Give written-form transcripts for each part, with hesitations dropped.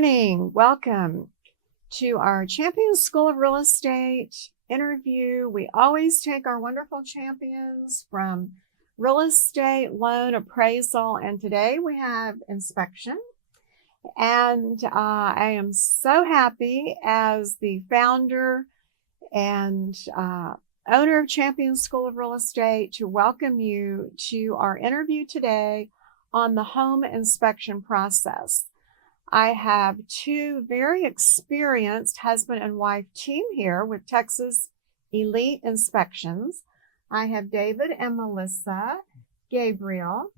morning. Welcome to our Champions School of Real Estate interview. We always take our wonderful champions from real estate, loan, appraisal, and today we have inspection. And I am so happy as the founder and owner of Champions School of Real Estate to welcome you to our interview today on the home inspection process. I have two very experienced husband and wife team here with Texas Elite Inspections. I have David and Melissa Gabriel,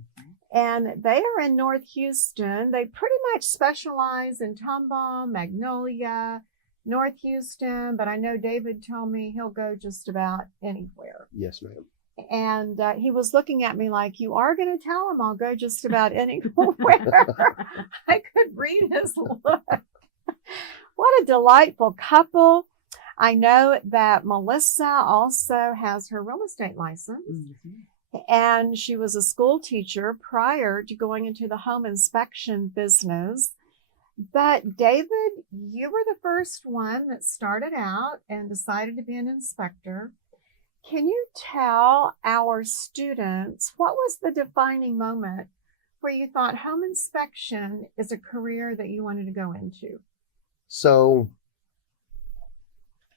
and they are in North Houston. They pretty much specialize in Tomball, Magnolia, North Houston, but I know David told me he'll go just about anywhere. Yes, ma'am. And he was looking at me like, you are going to tell him I'll go just about anywhere. I could read his look. What a delightful couple. I know that Melissa also has her real estate license. Mm-hmm. And she was a school teacher prior to going into the home inspection business. But David, you were the first one that started out and decided to be an inspector. Can you tell our students what was the defining moment where you thought home inspection is a career that you wanted to go into? So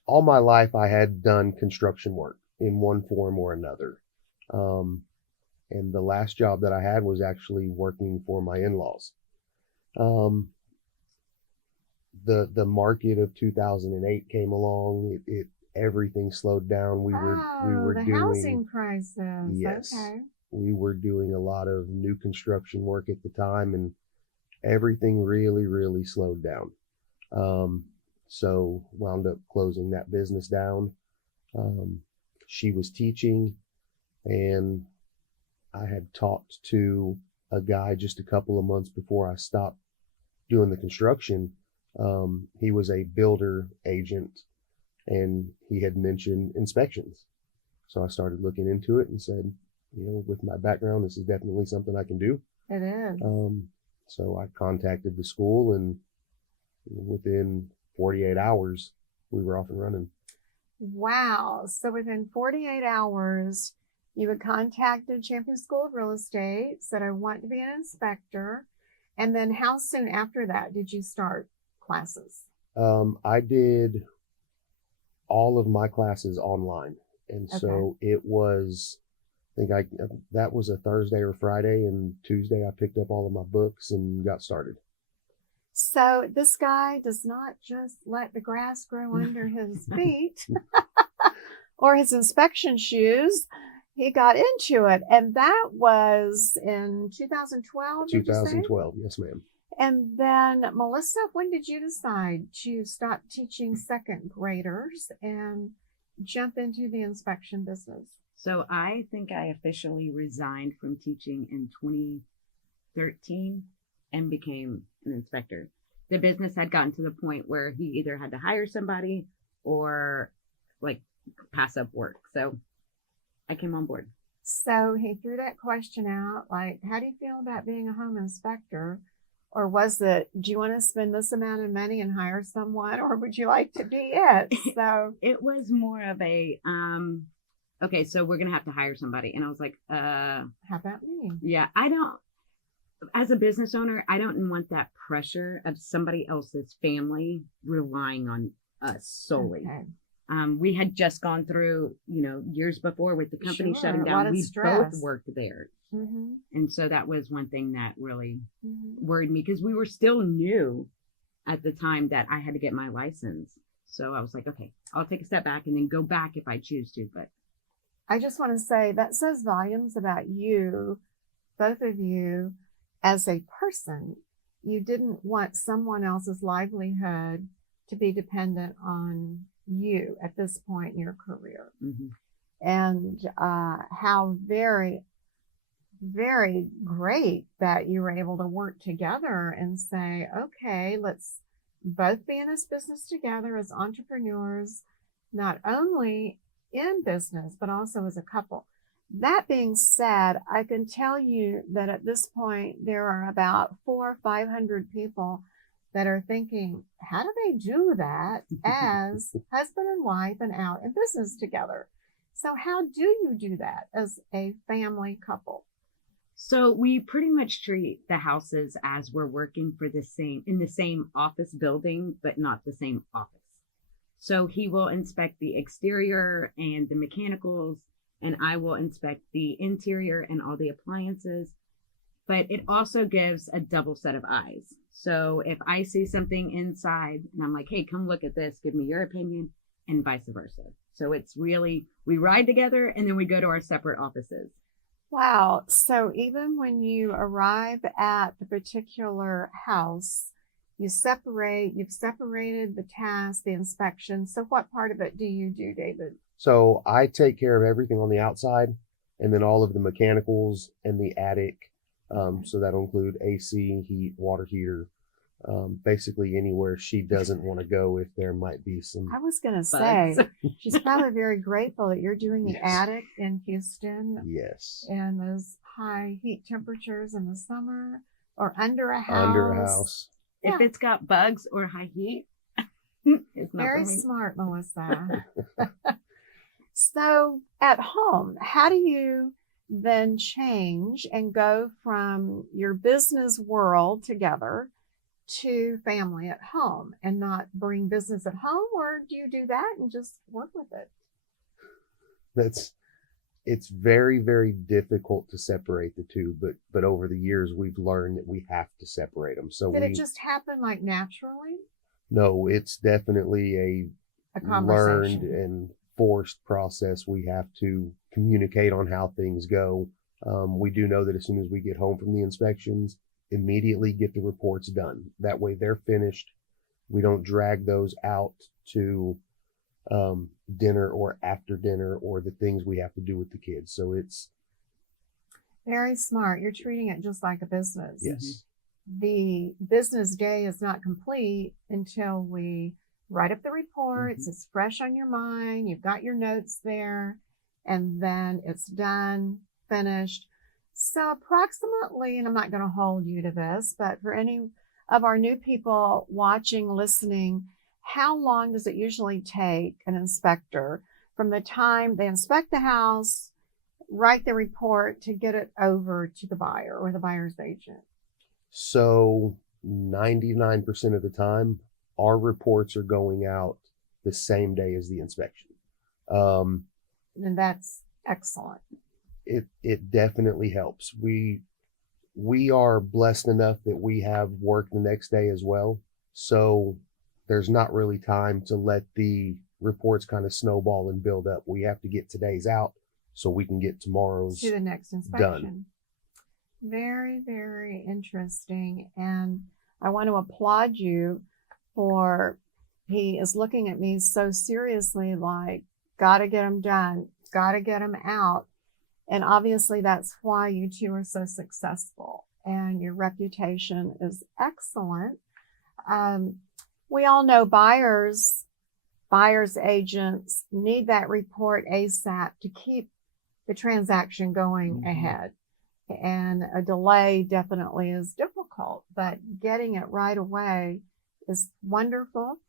all my life I had done construction work in one form or another. And the last job that I had was actually working for my in-laws. The market of 2008 came along. Everything slowed down. We were the doing housing crisis. Yes. Okay. We were doing a lot of new construction work at the time, and everything really slowed down. So wound up closing that business down. She was teaching, and I had talked to a guy just a couple of months before I stopped doing the construction. He was a builder agent, and he had mentioned inspections. So I started looking into it and said, with my background, this is definitely something I can do. It is. So I contacted the school, and within 48 hours, we were off and running. Wow. So within 48 hours, you had contacted Champion School of Real Estate, said, I want to be an inspector. And then how soon after that did you start classes? I did all of my classes online. And so it was, that was a Thursday or Friday, and Tuesday I picked up all of my books and got started. So this guy does not just let the grass grow under his feet or his inspection shoes. He got into it. And that was in 2012? 2012, yes, ma'am. And then, Melissa, when did you decide to stop teaching second graders and jump into the inspection business? So I think I officially resigned from teaching in 2013 and became an inspector. The business had gotten to the point where he either had to hire somebody or pass up work. So I came on board. So he threw that question out, like, how do you feel about being a home inspector? Or was it, do you want to spend this amount of money and hire someone, or would you like to be it? So it was more of a, okay, so we're going to have to hire somebody. And I was like, how about me? Yeah, as a business owner, I don't want that pressure of somebody else's family relying on us solely. Okay. We had just gone through, years before with the company shutting down. We both worked there. Mm-hmm. And so that was one thing that really worried me, because we were still new at the time that I had to get my license. So I was like, okay, I'll take a step back and then go back if I choose to. But I just want to say that says volumes about you, both of you, as a person. You didn't want someone else's livelihood to be dependent on you at this point in your career. Mm-hmm. And how very, very great that you were able to work together and say, okay, let's both be in this business together as entrepreneurs, not only in business, but also as a couple. That being said, I can tell you that at this point, there are about 400 or 500 people that are thinking, how do they do that as husband and wife and out in business together? So how do you do that as a family couple? So we pretty much treat the houses as we're working for in the same office building, but not the same office. So he will inspect the exterior and the mechanicals, and I will inspect the interior and all the appliances. But it also gives a double set of eyes. So if I see something inside and I'm like, hey, come look at this, give me your opinion, and vice versa. So it's really, we ride together and then we go to our separate offices. Wow. So even when you arrive at the particular house, you've separated the task, the inspection. So what part of it do you do, David? So I take care of everything on the outside, and then all of the mechanicals and the attic. So that'll include AC, heat, water heater, basically anywhere she doesn't want to go if there might be some. I was going to say, she's probably very grateful that you're doing the Yes. attic in Houston Yes. and those high heat temperatures in the summer, or under a house. Under a house. If it's got bugs or high heat, it's not Very for me. smart, Melissa. So at home, how do you then change and go from your business world together to family at home and not bring business at home? Or do you do that and just work with it? It's very, very difficult to separate the two, but over the years we've learned that we have to separate them. So Did it just happen like naturally? no, it's definitely A a conversation. learned and forced process. We have to communicate on how things go. We do know that as soon as we get home from the inspections, immediately get the reports done. That way they're finished. We don't drag those out to dinner or after dinner or the things we have to do with the kids. So it's Very smart. You're treating it just like a business. yes. The business day is not complete until we write up the reports. It's fresh on your mind. You've got your notes there, and then it's done, finished. So approximately, and I'm not going to hold you to this, but for any of our new people watching, listening, how long does it usually take an inspector from the time they inspect the house, write the report, to get it over to the buyer or the buyer's agent? So 99% of the time, our reports are going out the same day as the inspection. And that's excellent. It definitely helps. We are blessed enough that we have work the next day as well. So there's not really time to let the reports kind of snowball and build up. We have to get today's out so we can get tomorrow's To the next inspection. done. Very, very interesting. And I want to applaud you for, he is looking at me so seriously, like, got to get them done, got to get them out. And obviously that's why you two are so successful and your reputation is excellent. We all know buyers agents need that report ASAP to keep the transaction going ahead. And a delay definitely is difficult, but getting it right away is wonderful.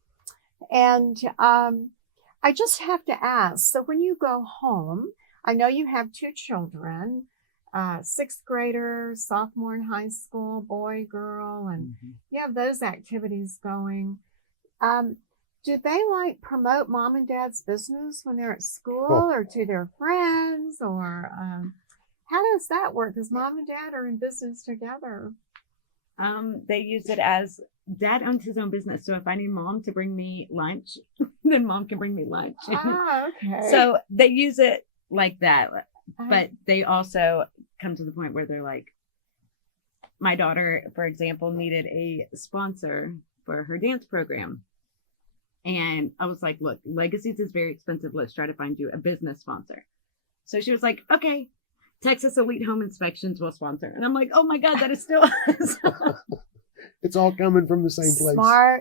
And I just have to ask, so when you go home, I know you have two children, sixth grader, sophomore in high school, boy, girl, and you have those activities going. Do they like promote mom and dad's business when they're at school or to their friends, or how does that work? Because mom and dad are in business together. They use it as dad owns his own business. So if I need mom to bring me lunch, then mom can bring me lunch. Ah, okay. So they use it like that. But they also come to the point where they're like, my daughter, for example, needed a sponsor for her dance program. And I was like, look, Legacies is very expensive. Let's try to find you a business sponsor. So she was like, okay, Texas Elite Home Inspections will sponsor. And I'm like, oh my God, that is still It's all coming from the same place.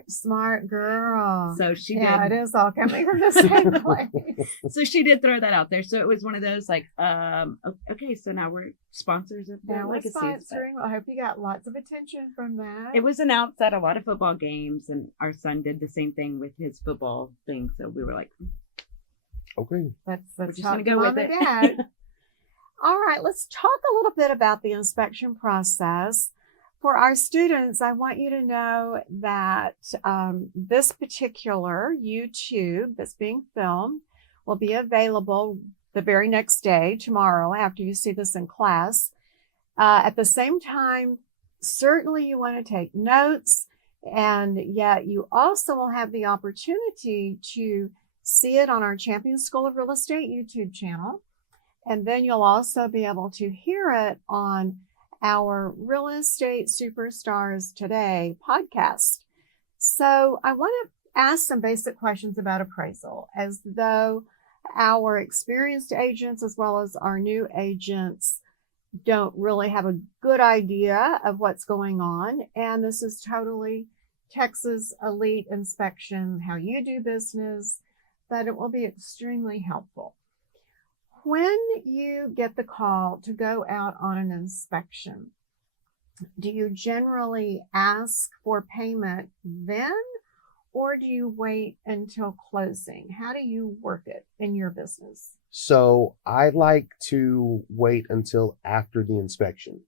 Smart girl. So she Yeah, did. it is all coming from the same place. So she did throw that out there. So it was one of those like, okay, so now we're sponsors of Now the we're legacy. sponsoring. I hope you got lots of attention from that. It was announced at a lot of football games, and our son did the same thing with his football thing. So we were like, Okay. Let's just talk gonna to go Mom with and it. Dad. All right, let's talk a little bit about the inspection process. For our students, I want you to know that this particular YouTube that's being filmed will be available the very next day, tomorrow, after you see this in class. At the same time, certainly you want to take notes, and yet you also will have the opportunity to see it on our Champion School of Real Estate YouTube channel. And then you'll also be able to hear it on our Real Estate Superstars Today podcast. So I want to ask some basic questions about appraisal, as though our experienced agents as well as our new agents don't really have a good idea of what's going on. And this is totally Texas Elite Inspection, how you do business, but it will be extremely helpful. When you get the call to go out on an inspection, do you generally ask for payment then, or do you wait until closing? How do you work it in your business? So I like to wait until after the inspection.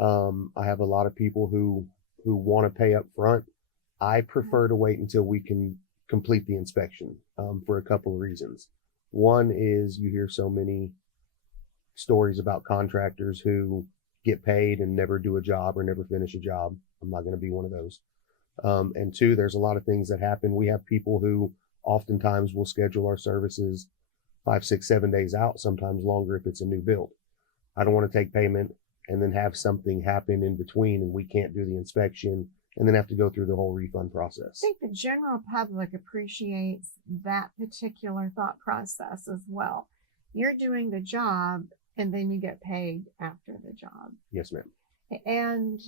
I have a lot of people who want to pay up front. I prefer to wait until we can complete the inspection for a couple of reasons. One is you hear so many stories about contractors who get paid and never do a job or never finish a job. I'm not going to be one of those. And two, there's a lot of things that happen. We have people who oftentimes will schedule our services 5, 6, 7 days out, sometimes longer if it's a new build. I don't want to take payment and then have something happen in between and we can't do the inspection and then have to go through the whole refund process. I think the general public appreciates that particular thought process as well. You're doing the job and then you get paid after the job. Yes, ma'am. And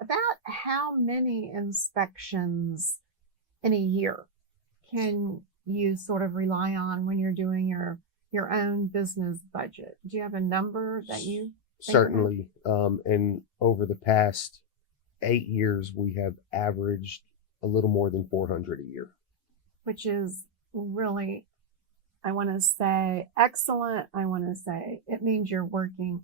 about how many inspections in a year can you sort of rely on when you're doing your own business budget? Do you have a number that you Certainly. And over the past 8 years, we have averaged a little more than 400 a year. Which is really, I want to say, excellent. I want to say it means you're working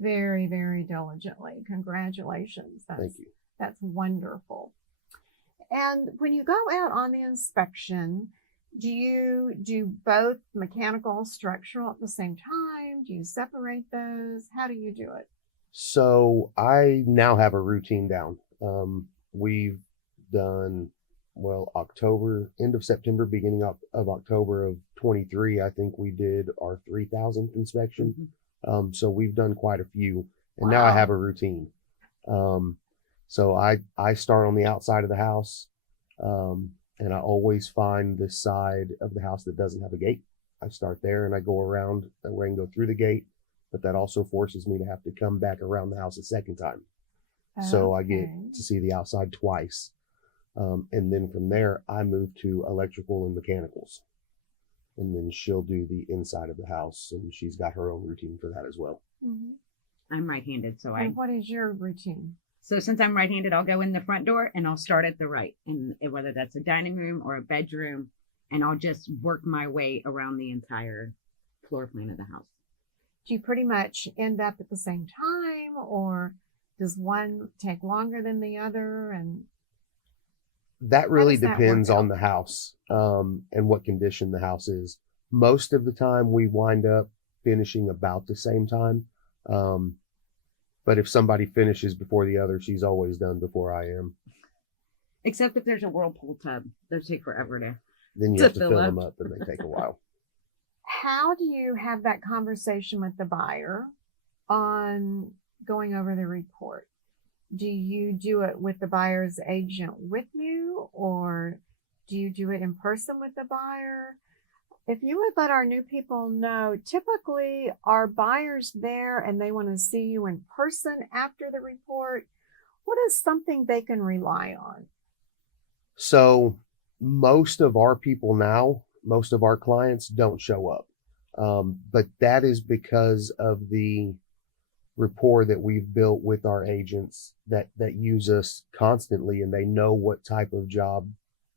very, very diligently. Congratulations. Thank you. That's wonderful. And when you go out on the inspection, do you do both mechanical, structural at the same time? Do you separate those? How do you do it? So I now have a routine down. We've done, October, end of September, beginning of October of 23, I think we did our 3,000th inspection. Mm-hmm. So we've done quite a few, and now I have a routine. So I start on the outside of the house, and I always find the side of the house that doesn't have a gate. I start there and I go around, that way I can go through the gate, but that also forces me to have to come back around the house a second time. So I get to see the outside twice. And then from there, I move to electrical and mechanicals. And then she'll do the inside of the house, and she's got her own routine for that as well. Mm-hmm. I'm right-handed, so And what is your routine? So since I'm right-handed, I'll go in the front door and I'll start at the right, and whether that's a dining room or a bedroom, and I'll just work my way around the entire floor plan of the house. Do you pretty much end up at the same time, or does one take longer than the other? And that really does that depends work on out? the house, and what condition the house is. Most of the time we wind up finishing about the same time. But if somebody finishes before the other, she's always done before I am. Except if there's a whirlpool tub. Those take forever to. Then you To have to fill fill up. them up, and they take a while. How do you have that conversation with the buyer on going over the report? Do you do it with the buyer's agent with you, or do you do it in person with the buyer? If you would let our new people know, typically are buyers there and they want to see you in person after the report, what is something they can rely on? So most of our people now, most of our clients don't show up. But that is because of the rapport that we've built with our agents that use us constantly, and they know what type of job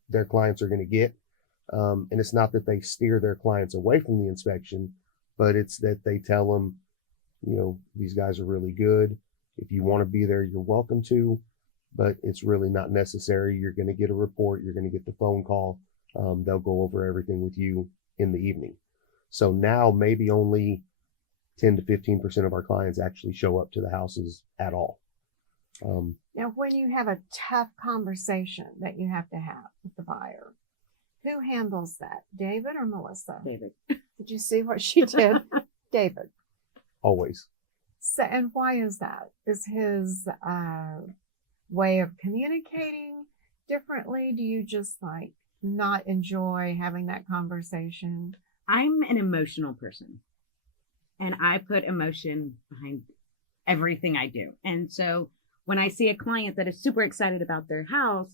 their clients are going to get. And it's not that they steer their clients away from the inspection, but it's that they tell them, these guys are really good. If you want to be there, you're welcome to, but it's really not necessary. You're going to get a report. You're going to get the phone call. They'll go over everything with you in the evening. So now maybe only 10 to 15% of our clients actually show up to the houses at all. Now, when you have a tough conversation that you have to have with the buyer, who handles that, David or Melissa? David. Did you see what she did? David. Always. So, and why is that? Is his way of communicating differently? Do you just like not enjoy having that conversation? I'm an emotional person, and I put emotion behind everything I do. And so when I see a client that is super excited about their house,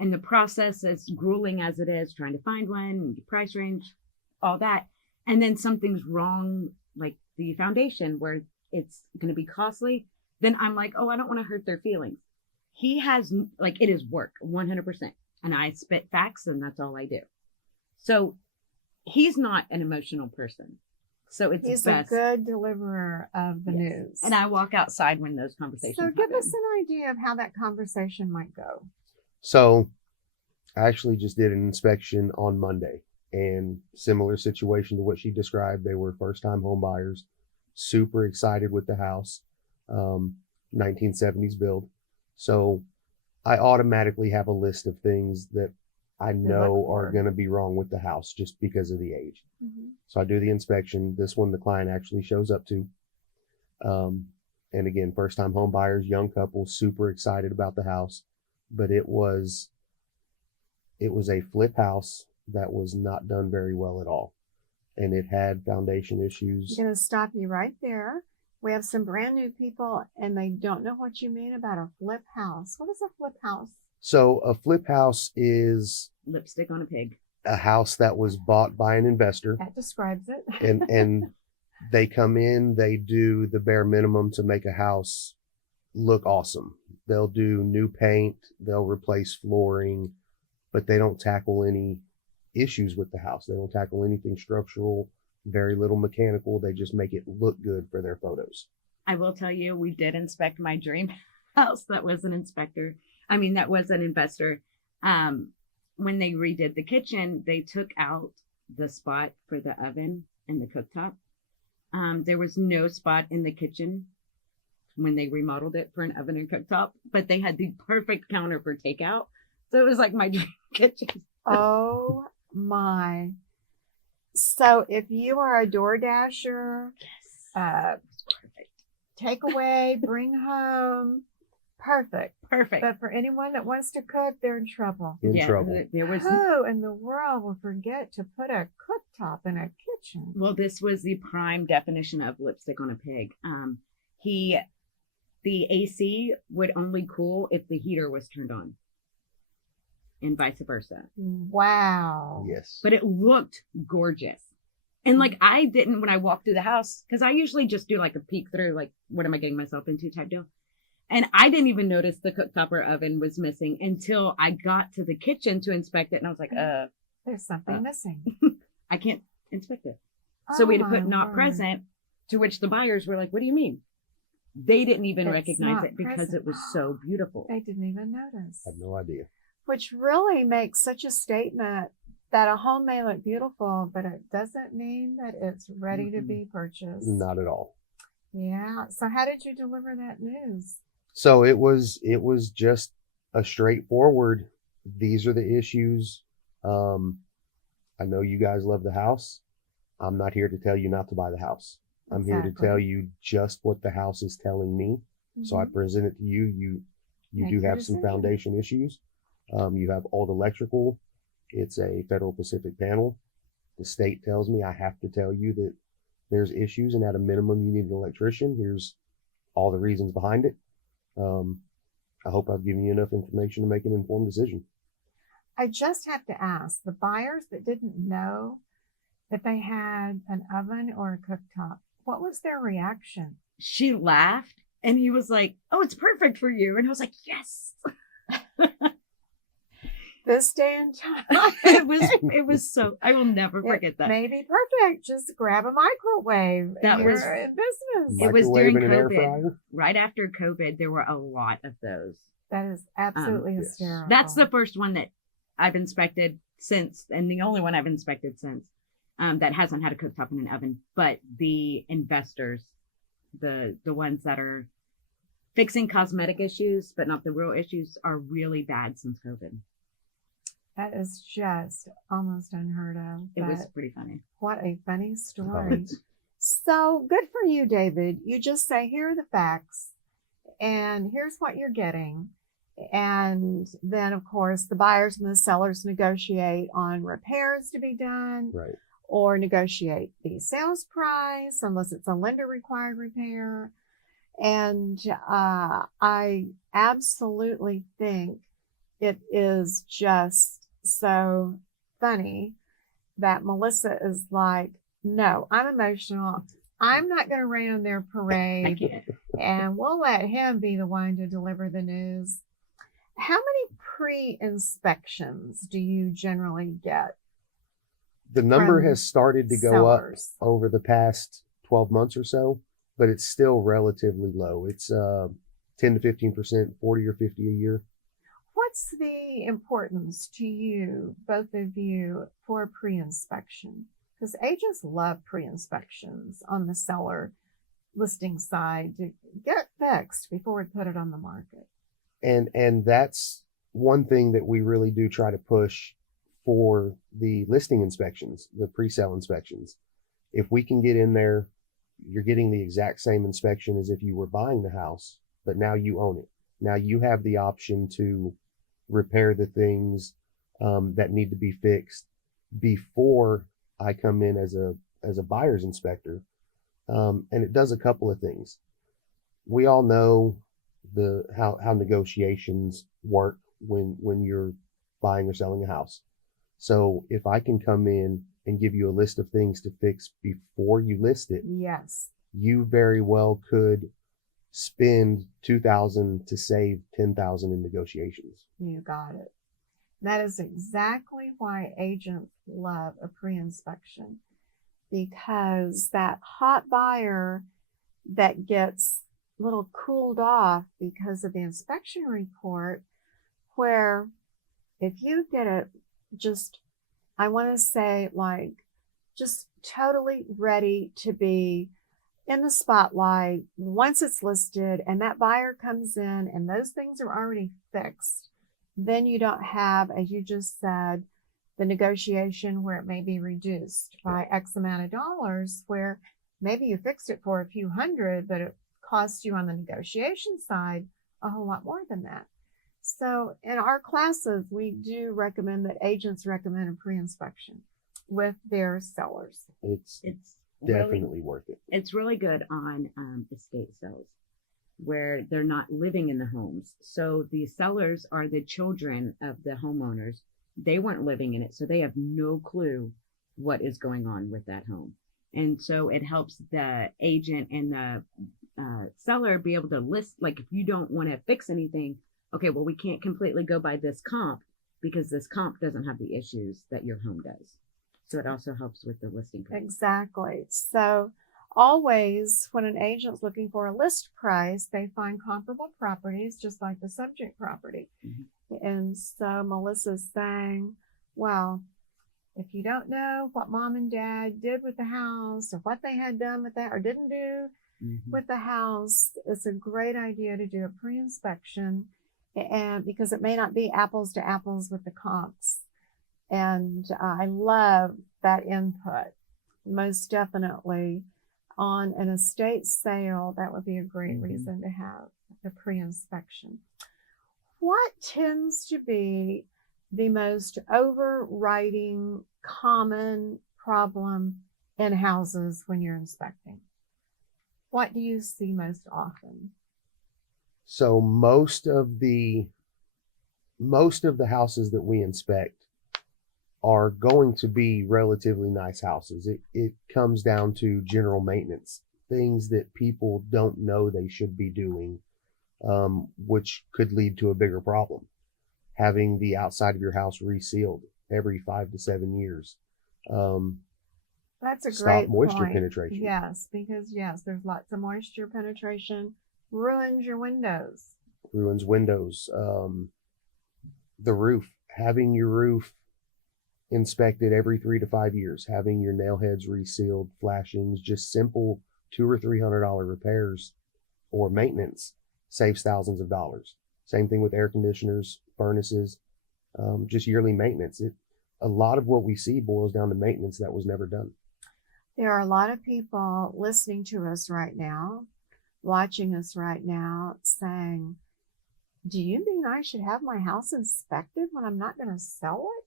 and the process is grueling as it is, trying to find one, price range, all that, and then something's wrong, like the foundation where it's going to be costly, then I'm like, oh, I don't want to hurt their feelings. He has, like, it is work 100%. And I spit facts, and that's all I do. So he's not an emotional person. So it's He's best. a good deliverer of the Yes. news. And I walk outside when those conversations So give happen. us an idea of how that conversation might go. So I actually just did an inspection on Monday, and similar situation to what she described. They were first time home buyers, super excited with the house, 1970s build. So I automatically have a list of things that I know are going to be wrong with the house just because of the age. Mm-hmm. So I do the inspection. This one, the client actually shows up to. And again, first time home buyers, young couple, super excited about the house, but it was a flip house that was not done very well at all. And it had foundation issues. I'm going to stop you right there. We have some brand new people and they don't know what you mean about a flip house. What is a flip house? So a flip house is Lipstick on a pig. a house that was bought by an investor, That describes it. and they come in, they do the bare minimum to make a house look awesome. They'll do new paint, they'll replace flooring, but they don't tackle any issues with the house. They don't tackle anything structural, very little mechanical. They just make it look good for their photos. I will tell you, we did inspect my dream house. That was an investor. When they redid the kitchen, they took out the spot for the oven and the cooktop. There was no spot in the kitchen when they remodeled it for an oven and cooktop, but they had the perfect counter for takeout. So it was like my dream kitchen. Oh my. So if you are a door dasher, takeaway, bring home, perfect. But for anyone that wants to cook, they're in trouble. In trouble. There was Who in the world will forget to put a cooktop in a kitchen? Well, this was the prime definition of lipstick on a pig. The AC would only cool if the heater was turned on, and vice versa. Wow. Yes. But it looked gorgeous. And like, I didn't, when I walked through the house, because I usually just do like a peek through, like, what am I getting myself into type deal. And I didn't even notice the cooktop or oven was missing until I got to the kitchen to inspect it. And I was like, there's something missing. I can't inspect it. So we had to put not word. present, to which the buyers were like, what do you mean? They didn't even It's recognize not it because present. it was so beautiful. They didn't even notice. I have no idea. Which really makes such a statement that a home may look beautiful, but it doesn't mean that it's ready to be purchased. Not at all. Yeah. So how did you deliver that news? So it was just a straightforward, these are the issues. I know you guys love the house. I'm not here to tell you not to buy the house. I'm here to tell you just what the house is telling me. Mm-hmm. So I present it to you. You Make do your have some decision. foundation issues. You have old electrical. It's a Federal Pacific panel. The state tells me I have to tell you that there's issues, and at a minimum, you need an electrician. Here's all the reasons behind it. I hope I've given you enough information to make an informed decision. I just have to ask the buyers that didn't know that they had an oven or a cooktop, what was their reaction? She laughed and he was like, "Oh, it's perfect for you." And I was like, "Yes." This day and time. it was so, I will never forget that. Maybe perfect. Just grab a microwave. That and was you're in business. It was Microwave during and an air COVID. fryer? Right after COVID, there were a lot of those. That is absolutely Yes. hysterical. That's the first one that I've inspected since, and the only one I've inspected since, that hasn't had a cooktop and an oven. But the investors, the ones that are fixing cosmetic issues, but not the real issues, are really bad since COVID. That is just almost unheard of. It was but pretty funny. What a funny story. Right. So good for you, David. You just say, here are the facts, and here's what you're getting. And then, of course, the buyers and the sellers negotiate on repairs to be done, Right. or negotiate the sales price, unless it's a lender required repair. And I absolutely think it is just so funny that Melissa is like, no, I'm emotional. I'm not going to rain on their I parade, can't. and we'll let him be the one to deliver the news. How many pre-inspections do you generally get? The number From has started to go up sellers? over the past 12 months or so, but it's still relatively low. It's 10 to 15%, 40 or 50 a year. What's the importance to you, both of you, for pre-inspection? Because agents love pre-inspections on the seller listing side to get it fixed before we put it on the market. And that's one thing that we really do try to push for the listing inspections, the pre-sale inspections. If we can get in there, you're getting the exact same inspection as if you were buying the house, but now you own it. Now you have the option to repair the things that need to be fixed before I come in as a buyer's inspector. And it does a couple of things. We all know how negotiations work when you're buying or selling a house. So if I can come in and give you a list of things to fix before you list it, Yes. you very well could spend $2,000 to save $10,000 in negotiations. You got it. That is exactly why agents love a pre-inspection, because that hot buyer that gets a little cooled off because of the inspection report, where if you get it just, I want to say, like, just totally ready to be in the spotlight once it's listed, and that buyer comes in and those things are already fixed, then you don't have, as you just said, the negotiation where it may be reduced by X amount of dollars, where maybe you fixed it for a few hundred, but it costs you on the negotiation side a whole lot more than that. So in our classes, we do recommend that agents recommend a pre-inspection with their sellers. It's Really, definitely worth it. it's really good on estate sales where they're not living in the homes. So the sellers are the children of the homeowners. They weren't living in it, so they have no clue what is going on with that home. And so it helps the agent and the seller be able to list, like, if you don't want to fix anything, okay, well, we can't completely go by this comp because this comp doesn't have the issues that your home does. So it also helps with the listing price. Exactly. So always when an agent's looking for a list price, they find comparable properties, just like the subject property. Mm-hmm. And so Melissa's saying, well, if you don't know what mom and dad did with the house or what they had done with that or didn't do with the house, it's a great idea to do a pre-inspection, and because it may not be apples to apples with the comps. And I love that input. Most definitely on an estate sale, that would be a great reason to have the pre-inspection. What tends to be the most overriding common problem in houses when you're inspecting? What do you see most often? So most of the houses that we inspect are going to be relatively nice houses. It comes down to general maintenance, things that people don't know they should be doing, which could lead to a bigger problem. Having the outside of your house resealed every 5 to 7 years. That's a Stop great moisture point. penetration. Yes, because yes, there's lots of moisture penetration, ruins your windows. Ruins windows. The roof, having your roof inspected every 3 to 5 years, having your nail heads resealed, flashings, just simple $200 or $300 repairs or maintenance saves thousands of dollars. Same thing with air conditioners, furnaces, just yearly maintenance. A lot of what we see boils down to maintenance that was never done. There are a lot of people listening to us right now, watching us right now, saying, do you mean I should have my house inspected when I'm not going to sell it?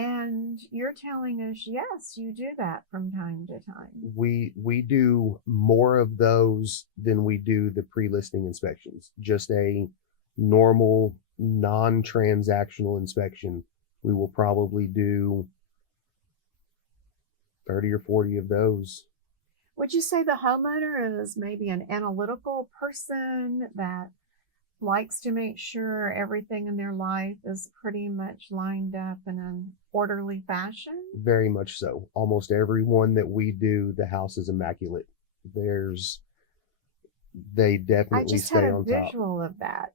And you're telling us, yes, you do that from time to time. We do more of those than we do the pre-listing inspections. Just a normal, non-transactional inspection. We will probably do 30 or 40 of those. Would you say the homeowner is maybe an analytical person that likes to make sure everything in their life is pretty much lined up in an orderly fashion? Very much so. Almost every one that we do, the house is immaculate. They definitely I just stay had a on top. visual of that.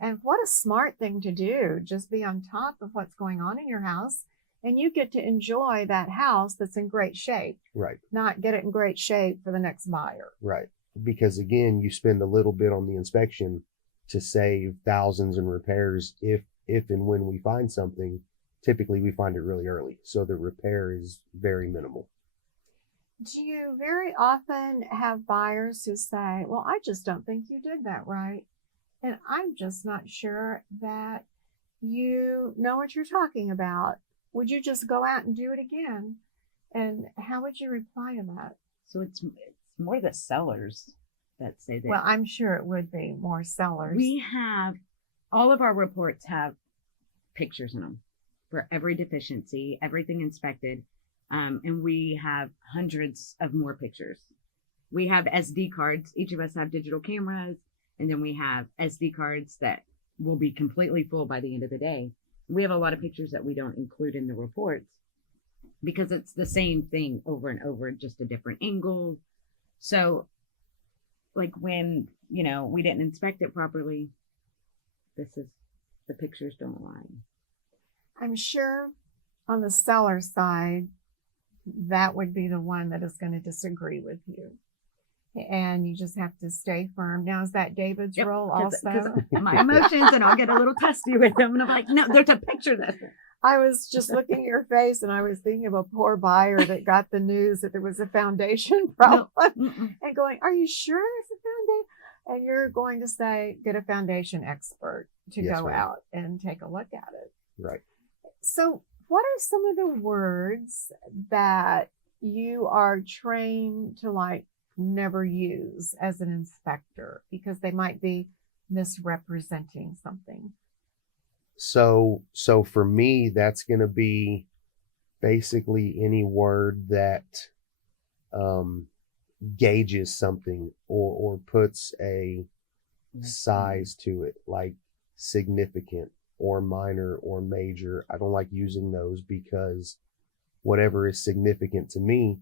And what a smart thing to do. Just be on top of what's going on in your house, and you get to enjoy that house that's in great shape. Right. Not get it in great shape for the next buyer. Right. Because again, you spend a little bit on the inspection to save thousands in repairs. If and when we find something, typically we find it really early. So the repair is very minimal. Do you very often have buyers who say, well, I just don't think you did that right, and I'm just not sure that you know what you're talking about. Would you just go out and do it again? And how would you reply to that? So it's more the sellers that say that. Well, I'm sure it would be more sellers. We have, all of our reports have pictures in them for every deficiency, everything inspected. And we have hundreds of more pictures. We have SD cards. Each of us have digital cameras. And then we have SD cards that will be completely full by the end of the day. We have a lot of pictures that we don't include in the reports because it's the same thing over and over, just a different angle. So like when, we didn't inspect it properly, the pictures don't align. I'm sure on the seller side, that would be the one that is going to disagree with you. And you just have to stay firm. Now, is that David's role also? Because my emotions, and I'll get a little testy with them. And I'm like, no, there's a picture that's there. I was just looking at your face and I was thinking of a poor buyer that got the news that there was a foundation problem and going, are you sure it's a foundation? And you're going to say, get a foundation expert to go out and take a look at it. Right. So what are some of the words that you are trained to never use as an inspector because they might be misrepresenting something? So for me, that's going to be basically any word that gauges something or puts a size to it, like significant or minor or major. I don't like using those because whatever is significant to me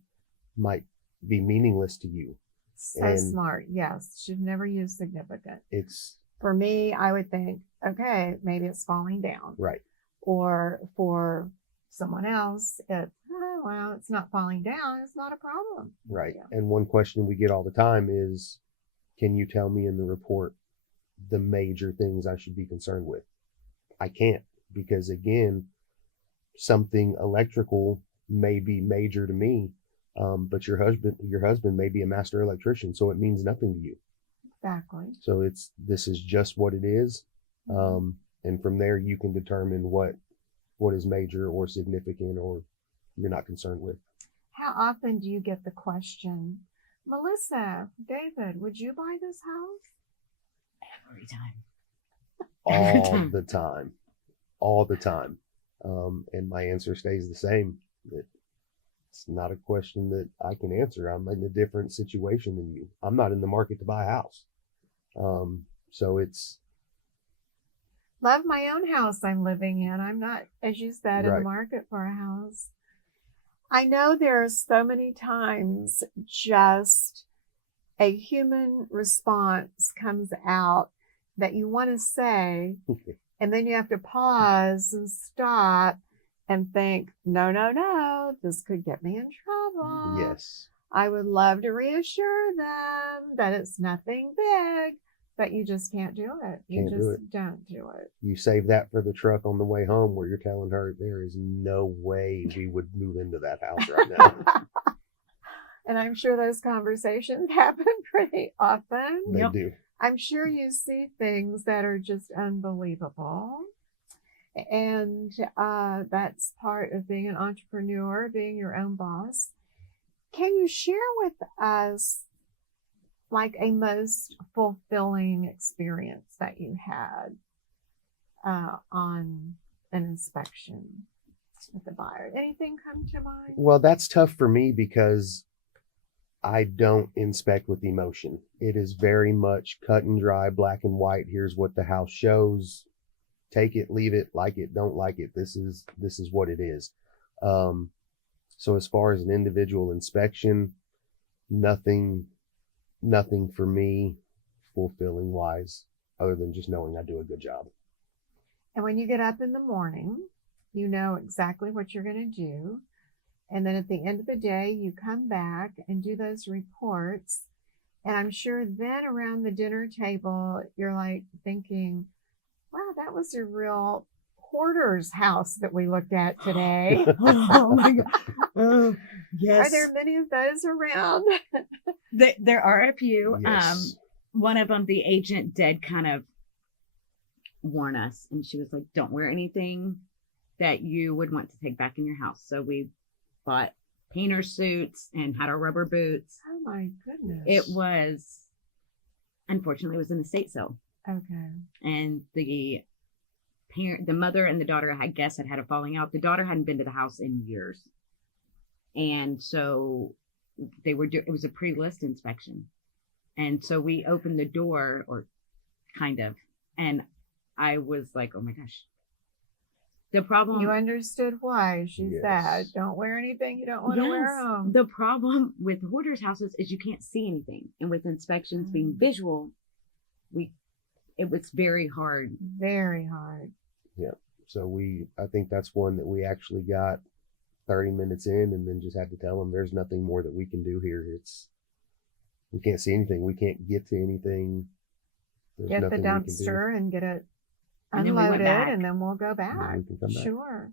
might be meaningless to you. So smart. Yes. Should never use significant. For me, I would think, okay, maybe it's falling down. Right. Or for someone else, it's not falling down. It's not a problem. Right. Yeah. And one question we get all the time is, can you tell me in the report the major things I should be concerned with? I can't, because again, something electrical may be major to me, but your husband may be a master electrician, so it means nothing to you. Exactly. So this is just what it is. And from there you can determine what is major or significant or you're not concerned with. How often do you get the question, Melissa, David, would you buy this house? Every time. all the time, all the time. And my answer stays the same. It's not a question that I can answer. I'm in a different situation than you. I'm not in the market to buy a house. So it's Love my own house I'm living in. I'm not, as you said, in the Right. market for a house. I know there are so many times just a human response comes out that you want to say, and then you have to pause and stop and think, no, no, no, this could get me in trouble. yes, I would love to reassure them that it's nothing big, but you just can't do it. You Can't just do it. don't do it. you save that for the truck on the way home where you're telling her there is no way we would move into that house right now. And I'm sure those conversations happen pretty often. They Yep. do. I'm sure you see things that are just unbelievable. And that's part of being an entrepreneur, being your own boss. Can you share with us like a most fulfilling experience that you had on an inspection with the buyer? Anything come to mind? Well, that's tough for me because I don't inspect with emotion. It is very much cut and dry, black and white. Here's what the house shows. Take it, leave it, like it, don't like it. This is what it is. So as far as an individual inspection, nothing for me fulfilling wise, other than just knowing I do a good job. And when you get up in the morning, you know exactly what you're going to do. And then at the end of the day, you come back and do those reports. And I'm sure then around the dinner table, you're like thinking, wow, that was a real hoarder's house that we looked at today. Oh my God. Yes. Are there many of those around? There are a few. Yes. One of them, the agent did kind of warn us, and she was like, don't wear anything that you would want to take back in your house. So we bought painter suits and had our rubber boots. Oh my goodness. It was, unfortunately, it was an estate sale. Okay. And the mother and the daughter, I guess, had a falling out. The daughter hadn't been to the house in years. And so it was a pre-list inspection. And so we opened the door, or kind of, and I was like, oh my gosh. The problem. You understood why she Yes. said, don't wear anything you don't want to wear home. The problem with hoarders' houses is you can't see anything. And with inspections being visual, it was very hard. Very hard. Yeah. So I think that's one that we actually got 30 minutes in and then just had to tell them there's nothing more that we can do here. We can't see anything. We can't get to anything. There's Get the nothing we can do. dumpster and get it And then we went unloaded, back. and then we'll go back. we can come back. Sure.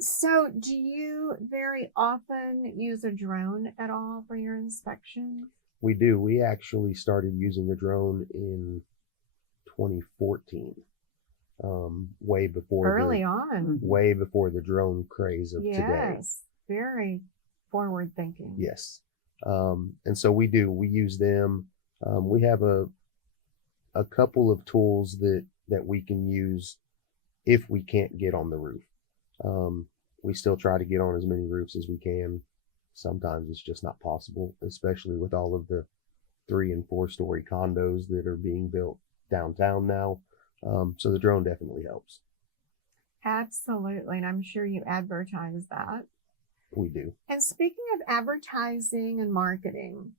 So, do you very often use a drone at all for your inspections? We do. We actually started using a drone in 2014, way before Early on. way before the drone craze of today. Yes. Very forward thinking. Yes. And so we use them. We have a couple of tools that we can use if we can't get on the roof. We still try to get on as many roofs as we can. Sometimes it's just not possible, especially with all of the 3 and 4 story condos that are being built downtown now. So the drone definitely helps. Absolutely. And I'm sure you advertise that. We do. And speaking of advertising and marketing,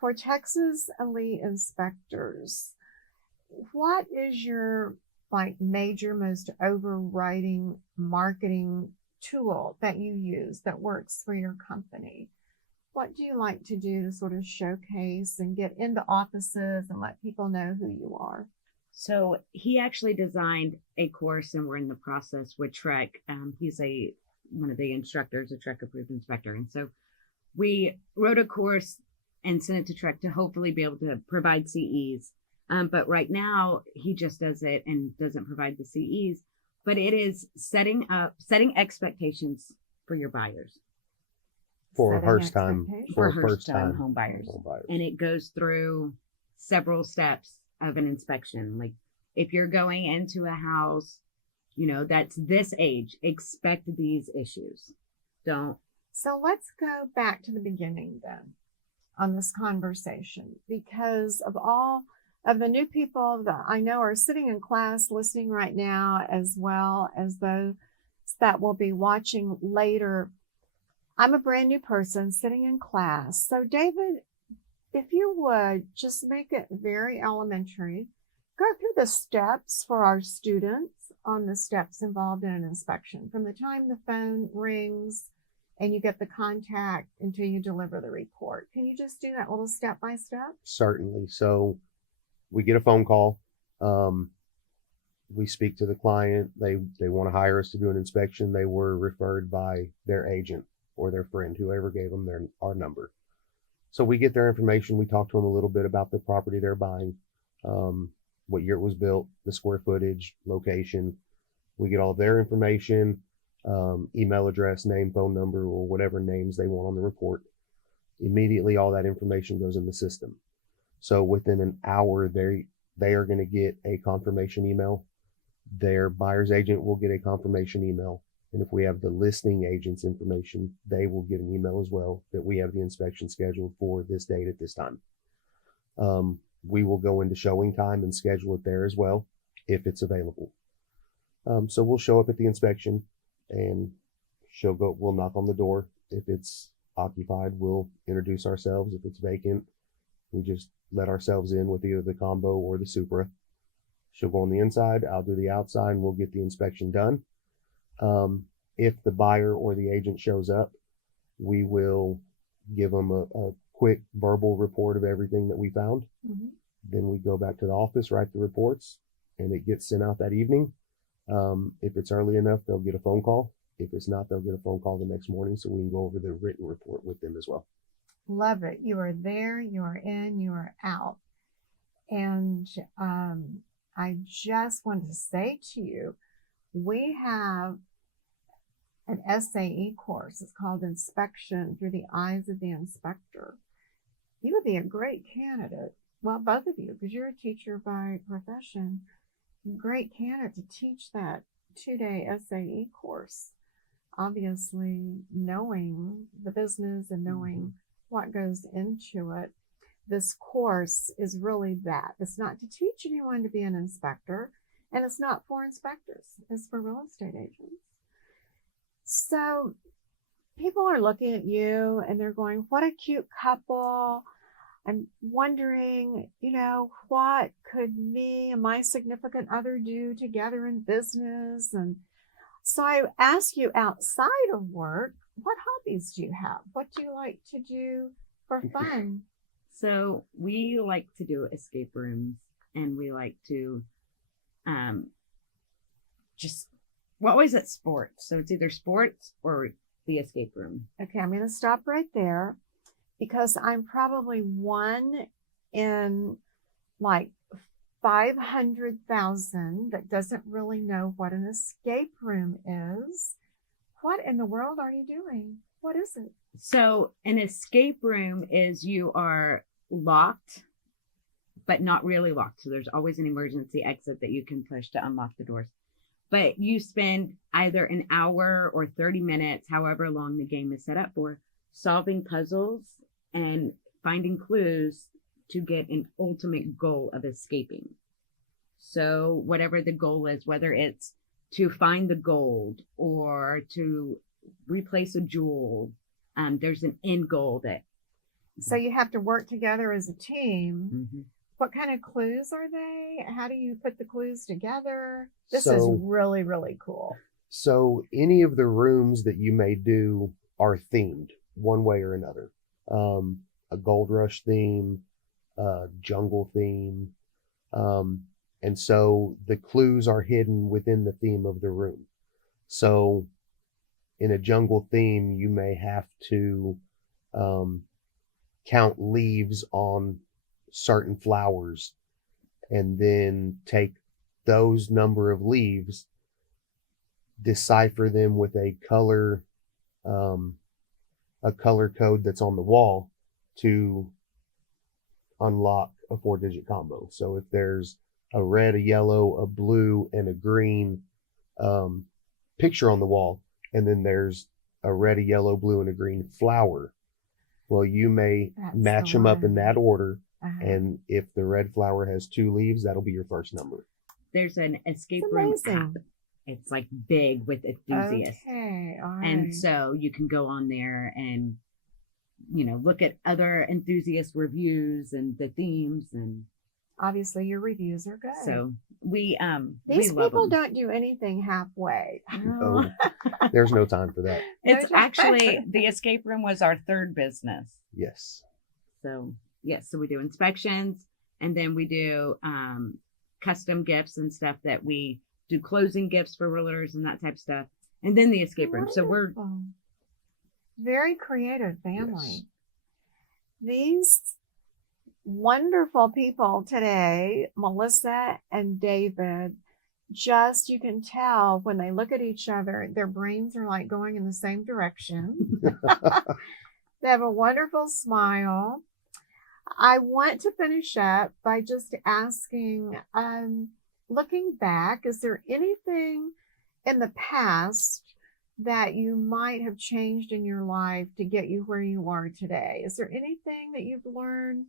for Texas Elite Inspectors, what is your major, most overriding marketing tool that you use that works for your company? What do you like to do to sort of showcase and get into offices and let people know who you are? So he actually designed a course, and we're in the process with Trek. He's one of the instructors, a Trek approved inspector. And so we wrote a course and sent it to Trek to hopefully be able to provide CEs. But right now he just does it and doesn't provide the CEs, but it is setting expectations for your buyers. For Setting first time expectations. For home first-time home buyers. And it goes through several steps of an inspection. Like if you're going into a house, that's this age, expect these issues. Don't. So let's go back to the beginning then on this conversation, because of all of the new people that I know are sitting in class listening right now, as well as those that will be watching later. I'm a brand new person sitting in class. So David, if you would just make it very elementary, go through the steps for our students on the steps involved in an inspection, from the time the phone rings and you get the contact until you deliver the report. Can you just do that little step by step? Certainly. So we get a phone call. We speak to the client. They want to hire us to do an inspection. They were referred by their agent or their friend, whoever gave them our number. So we get their information. We talk to them a little bit about the property they're buying, what year it was built, the square footage, location. We get all of their information, email address, name, phone number, or whatever names they want on the report. Immediately, all that information goes in the system. So within an hour, they are going to get a confirmation email. Their buyer's agent will get a confirmation email. And if we have the listing agent's information, they will get an email as well that we have the inspection scheduled for this date at this time. We will go into showing time and schedule it there as well if it's available. So we'll show up at the inspection and we'll knock on the door. If it's occupied, we'll introduce ourselves. If it's vacant, we just let ourselves in with either the combo or the Supra. She'll go on the inside, I'll do the outside, and we'll get the inspection done. If the buyer or the agent shows up, we will give them a quick verbal report of everything that we found. Mm-hmm. Then we go back to the office, write the reports, and it gets sent out that evening. If it's early enough, they'll get a phone call. If it's not, they'll get a phone call the next morning so we can go over the written report with them as well. Love it. You are there, you are in, you are out. And I just wanted to say to you, we have an SAE course. It's called Inspection Through the Eyes of the Inspector. You would be a great candidate. Well, both of you, because you're a teacher by profession, great candidate to teach that 2-day SAE course. Obviously, knowing the business and knowing what goes into it. This course is really that. It's not to teach anyone to be an inspector, and it's not for inspectors. It's for real estate agents. So people are looking at you and they're going, what a cute couple. I'm wondering, what could me and my significant other do together in business? And so I ask you, outside of work, what hobbies do you have? What do you like to do for fun? So we like to do escape rooms, and we like to we're always at sports. So it's either sports or the escape room. Okay, I'm going to stop right there because I'm probably one in like 500,000 that doesn't really know what an escape room is. What in the world are you doing? What is it? So an escape room is you are locked, but not really locked. So there's always an emergency exit that you can push to unlock the doors. But you spend either an hour or 30 minutes, however long the game is set up for, solving puzzles and finding clues to get an ultimate goal of escaping. So whatever the goal is, whether it's to find the gold or to replace a jewel, there's an end goal that. So you have to work together as a team. Mm-hmm. What kind of clues are they? How do you put the clues together? This is really, really cool. So any of the rooms that you may do are themed one way or another. A gold rush theme, jungle theme. And so the clues are hidden within the theme of the room. So in a jungle theme, you may have to count leaves on certain flowers and then take those number of leaves, decipher them with a color code that's on the wall to unlock a 4-digit combo. So if there's a red, a yellow, a blue, and a green picture on the wall, and then there's a red, a yellow, blue, and a green flower, well, you may match them up in that order. And if the red flower has 2 leaves, that'll be your first number. There's an escape room app. It's like big with enthusiasts. Okay, all right. And so you can go on there and, you know, look at other enthusiast reviews and the themes, and obviously your reviews are good. so these we love people them. don't do anything halfway. Oh, there's no time for that. It's actually, the escape room was our 3rd business. Yes. So yes, so we do inspections, and then we do custom gifts and stuff that we do, closing gifts for realtors and that type of stuff, and then the escape room. So we're very creative family. Yes. These wonderful people today, Melissa and David, just, you can tell when they look at each other, their brains are like going in the same direction. They have a wonderful smile. I want to finish up by just asking, looking back, is there anything in the past that you might have changed in your life to get you where you are today? Is there anything that you've learned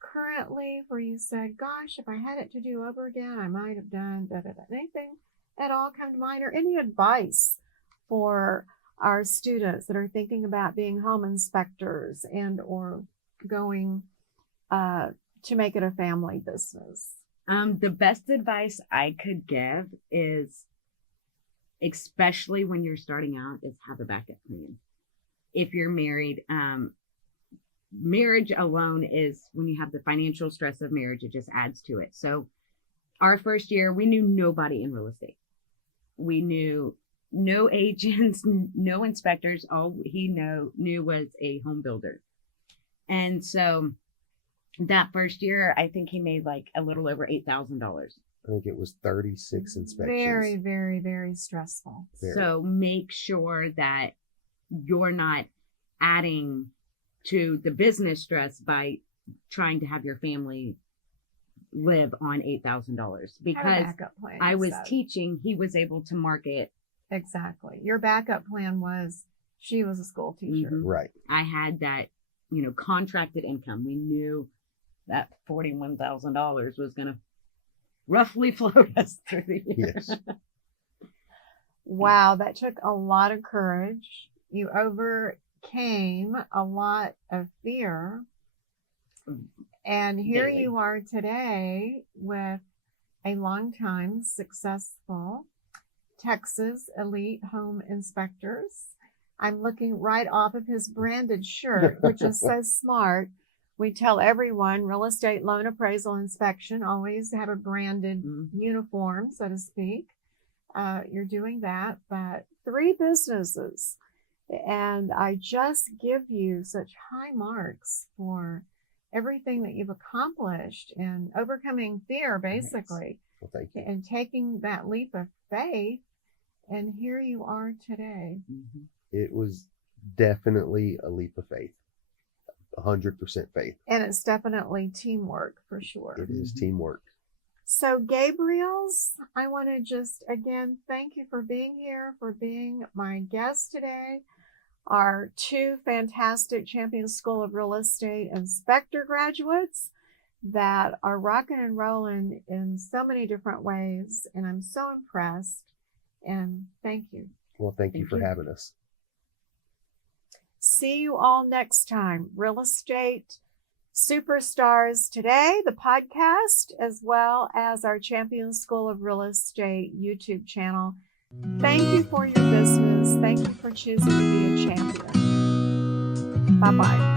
currently where you said, gosh, if I had it to do over again, I might have done da, da, da. Anything at all come to mind, or any advice for our students that are thinking about being home inspectors and or going to make it a family business? The best advice I could give is, especially when you're starting out, is have a backup plan. If you're married, marriage alone is, when you have the financial stress of marriage, it just adds to it. So our first year, we knew nobody in real estate. We knew no agents, no inspectors. All he knew was a home builder. And so that first year, I think he made like a little over $8,000. I think it was 36 inspections. Very, very, very stressful. Very. So make sure that you're not adding to the business stress by trying to have your family live on $8,000, because I was teaching, he was able to market. Exactly. Your backup plan was, she was a school teacher. Mhm. Right. I had that, contracted income. We knew that $41,000 was going to roughly float us through the year. Yes. Wow, that took a lot of courage. You overcame a lot of fear. And here Daily. you are today with a longtime successful Texas Elite Home Inspectors. I'm looking right off of his branded shirt, which is so smart. We tell everyone real estate loan appraisal inspection, always have a branded uniform, so to speak. You're doing that, but 3 businesses. And I just give you such high marks for everything that you've accomplished and overcoming fear, basically. Well, thank you. And taking that leap of faith. And here you are today. Mm-hmm. It was definitely a leap of faith. 100% faith. And it's definitely teamwork for sure. It is teamwork. So Gabriel's, I want to just again thank you for being here, for being my guest today. Our 2 fantastic Champion School of Real Estate inspector graduates that are rocking and rolling in so many different ways. And I'm so impressed. And thank you. Well, thank you for having us. See you all next time. Real Estate Superstars Today, the podcast, as well as our Champion School of Real Estate YouTube channel. Thank you for your business. Thank you for choosing to be a champion. Bye-bye.